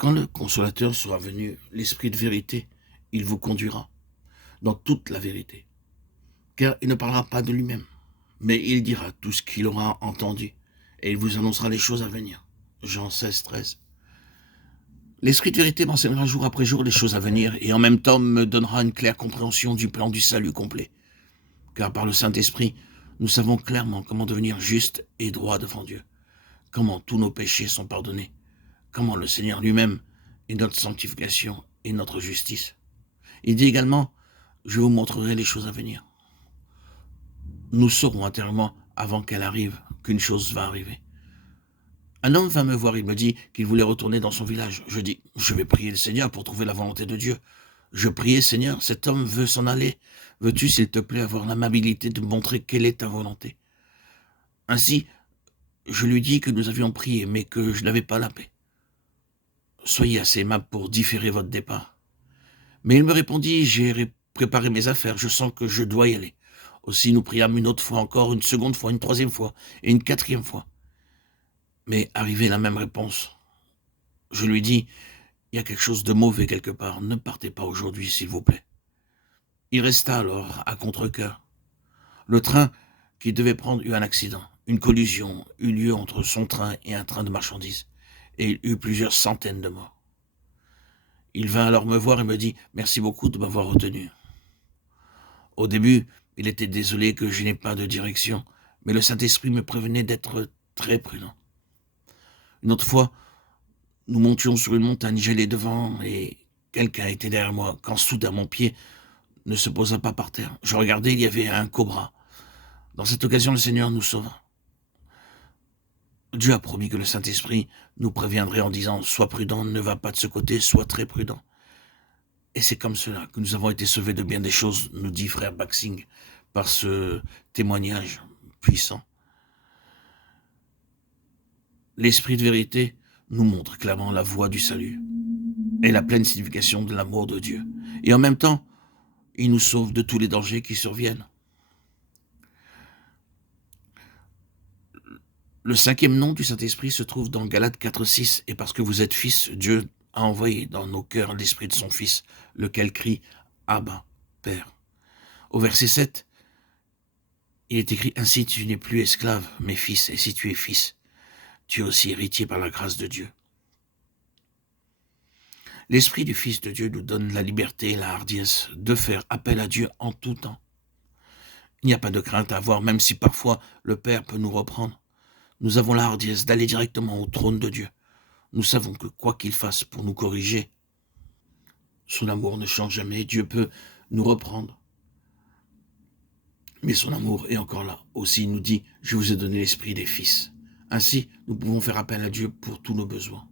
Quand le consolateur sera venu, l'Esprit de vérité, il vous conduira dans toute la vérité. Car il ne parlera pas de lui-même, mais il dira tout ce qu'il aura entendu, et il vous annoncera les choses à venir. Jean 16, 13. L'Esprit de vérité m'enseignera jour après jour les choses à venir, et en même temps me donnera une claire compréhension du plan du salut complet. Car par le Saint-Esprit, nous savons clairement comment devenir juste et droit devant Dieu, comment tous nos péchés sont pardonnés, comment le Seigneur lui-même est notre sanctification et notre justice. Il dit également, je vous montrerai les choses à venir. Nous saurons intérieurement, avant qu'elle arrive, qu'une chose va arriver. Un homme vint me voir, il me dit qu'il voulait retourner dans son village. Je dis, je vais prier le Seigneur pour trouver la volonté de Dieu. Je priais, Seigneur, cet homme veut s'en aller. Veux-tu, s'il te plaît, avoir l'amabilité de me montrer quelle est ta volonté? Ainsi, je lui dis que nous avions prié, mais que je n'avais pas la paix. Soyez assez aimable pour différer votre départ. Mais il me répondit, j'ai préparé mes affaires, je sens que je dois y aller. Aussi nous priâmes une autre fois encore, une seconde fois, une troisième fois et une quatrième fois. Mais arrivée la même réponse, je lui dis, il y a quelque chose de mauvais quelque part, ne partez pas aujourd'hui s'il vous plaît. Il resta alors à contre-cœur. Le train qui devait prendre eut un accident. Une collision eut lieu entre son train et un train de marchandises, et il eut plusieurs centaines de morts. Il vint alors me voir et me dit « Merci beaucoup de m'avoir retenu ». Au début, il était désolé que je n'ai pas de direction, mais le Saint-Esprit me prévenait d'être très prudent. Une autre fois, nous montions sur une montagne gelée devant et quelqu'un était derrière moi quand soudain mon pied ne se posa pas par terre. Je regardais, il y avait un cobra. Dans cette occasion, le Seigneur nous sauva. Dieu a promis que le Saint-Esprit nous préviendrait en disant « Sois prudent, ne va pas de ce côté, sois très prudent ». Et c'est comme cela que nous avons été sauvés de bien des choses, nous dit frère Baxing, par ce témoignage puissant. L'Esprit de vérité nous montre clairement la voie du salut et la pleine signification de l'amour de Dieu. Et en même temps, il nous sauve de tous les dangers qui surviennent. Le cinquième nom du Saint-Esprit se trouve dans Galates 4, 6. Et parce que vous êtes fils, Dieu a envoyé dans nos cœurs l'Esprit de son Fils, lequel crie « Abba, Père ». Au verset 7, il est écrit « Ainsi tu n'es plus esclave, mais fils, et si tu es fils, tu es aussi héritier par la grâce de Dieu ». L'Esprit du Fils de Dieu nous donne la liberté et la hardiesse de faire appel à Dieu en tout temps. Il n'y a pas de crainte à avoir, même si parfois le Père peut nous reprendre. Nous avons la hardiesse d'aller directement au trône de Dieu. Nous savons que quoi qu'il fasse pour nous corriger, son amour ne change jamais. Dieu peut nous reprendre. Mais son amour est encore là. Aussi, il nous dit, je vous ai donné l'esprit des fils. Ainsi, nous pouvons faire appel à Dieu pour tous nos besoins.